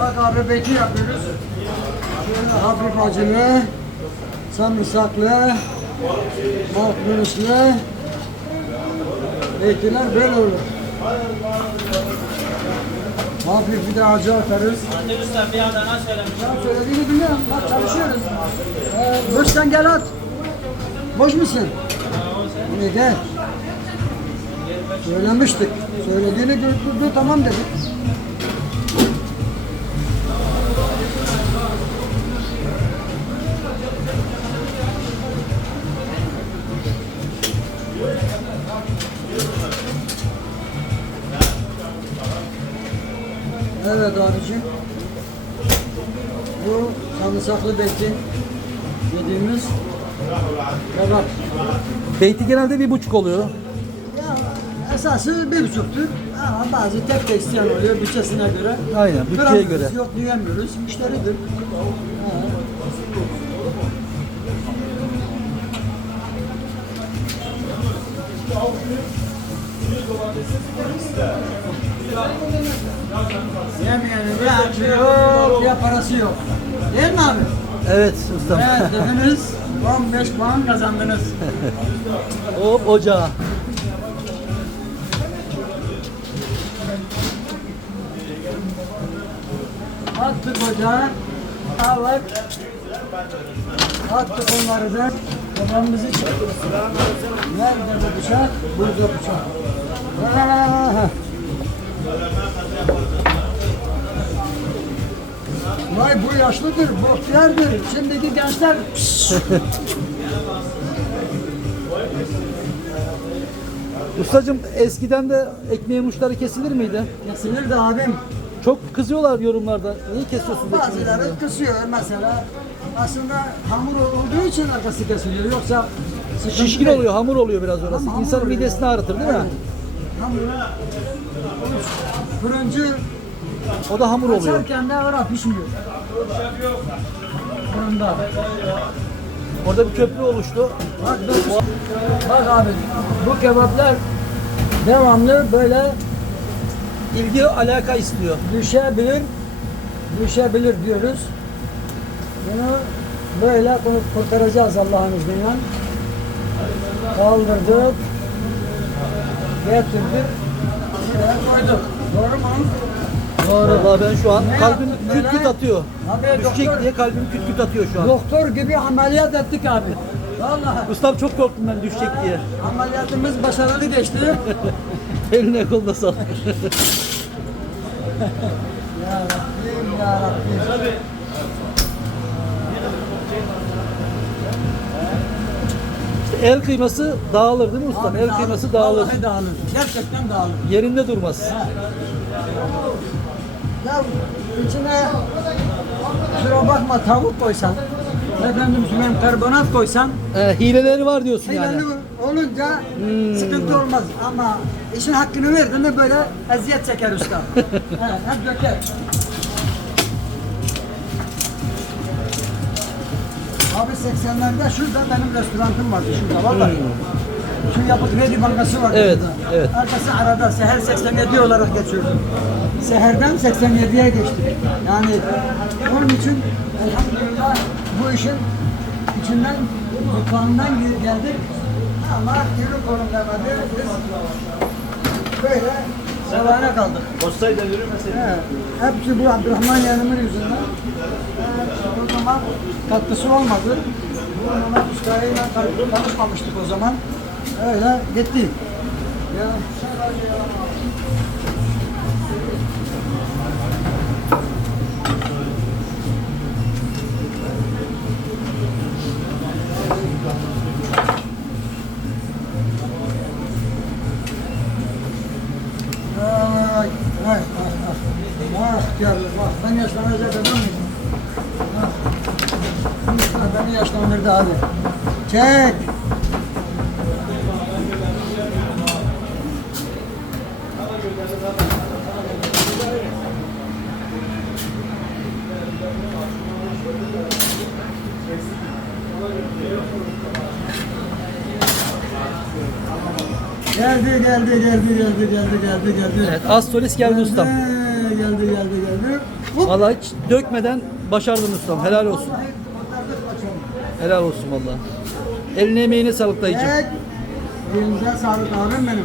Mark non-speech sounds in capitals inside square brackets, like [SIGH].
Bak abi beyti yapıyoruz. Şöyle hafif acılı, sarımsaklı, mahpuslu. Beytiler böyle olur. Hafif bir de acı atarız. Hadi usta bir Adana söylemiş. Ya söylediğini biliyorum. Bak çalışıyoruz. Ee, boşsan gel at. Boş musun? İyi gel. Söylemiştik. Söylediğini götürdü tamam dedik. Evet abicim. Bu sarımsaklı beyti yediğimiz kebap. Beyti genelde bir buçuk oluyor. Ya esası bir buçuktur. Ama bazı tek de isteyen oluyor bütçesine göre. Aynen, bütçeye göre. Yok diyemiyoruz. Müşteridir. Yemeyenin ya aklı yok, ya parası yok. Değil mi abi? Evet ustam. Evet dediniz, 15 puan kazandınız. [LAUGHS] Hop ocağa. Attık ocağa, aldık. Attık onları da, babamızı çektik. Nerede bu bıçak? Burada bıçak. Ah! Vay bu yaşlıdır, bu ihtiyardır. Şimdiki gençler Ustacım eskiden de ekmeğin uçları kesilir miydi? kesilirdi abim. Çok kızıyorlar yorumlarda. Niye kesiyorsunuz ekmeği? Bazıları kısıyor mesela. Aslında hamur olduğu için arkası kesiliyor. Yoksa sıkıntı Şişkin değil. oluyor, hamur oluyor biraz orası. Ama hamur İnsanın oluyor. midesini ağrıtır değil mi? Hamur. Fırıncı O da hamur oluyor. açarken de orada pişmiyor. Fırında. Orada bir köprü oluştu. Bak, bak, bak abi bu kebaplar devamlı böyle İlgi alaka istiyor. düşebilir, düşebilir diyoruz. Bunu böyle kurt- kurtaracağız Allah'ın izniyle. Kaldırdık, getirdik, şuraya koyduk. Doğru mu? Doğru. Vallahi ben şu an Ne kalbim yaptık küt küt atıyor. Abi Düşecek doktor- diye kalbim küt küt atıyor şu an. Doktor gibi ameliyat ettik abi. Vallahi Ustam çok korktum ben düşecek diye. ameliyatımız başarılı geçti. [LAUGHS] Eline koluna sağlık. [LAUGHS] Ya Rabbim, ya Rabbim. El kıyması dağılır değil mi ustam? Abi El dağılır. kıyması dağılır. Vallahi dağılır. Gerçekten dağılır. Yerinde durmaz. Ya içine kusura bakma tavuk koysan, efendim söyleyeyim karbonat koysan, Ee, hileleri var diyorsun yani. yani. olunca sıkıntı olmaz ama işin hakkını verdin de böyle eziyet çeker usta. [LAUGHS] He, hep döker. Abi 80'lerde şurada benim restoranım vardı şurada vallahi. Şu yapıt Vedi Bankası var. Evet, burada. evet. Arkası arada Seher 87 olarak geçiyordu. Seher'den 87'ye geçti. Yani onun için elhamdülillah bu işin içinden mutfağından gel- geldik. Ama yürü kolum demedi. Biz böyle sevana kaldık. Postayı da yürümesin. He, hepsi bu Abdurrahman yanımın yüzünden. Ee, o zaman katkısı olmadı. Bu Mehmet Usta'yla tan- tanışmamıştık o zaman. Öyle gitti. Ya. Yaşlandırdı abi. Çek. Geldi, geldi, geldi, geldi, geldi, geldi, geldi. Evet, az solist geldi ustam. Geldi, geldi, geldi geldi. Hop. Vallahi hiç dökmeden başardın ustam. Helal olsun. Helal olsun vallahi. Eline emeğine sağlık dayıcım. Evet. Elinize sağlık abim benim.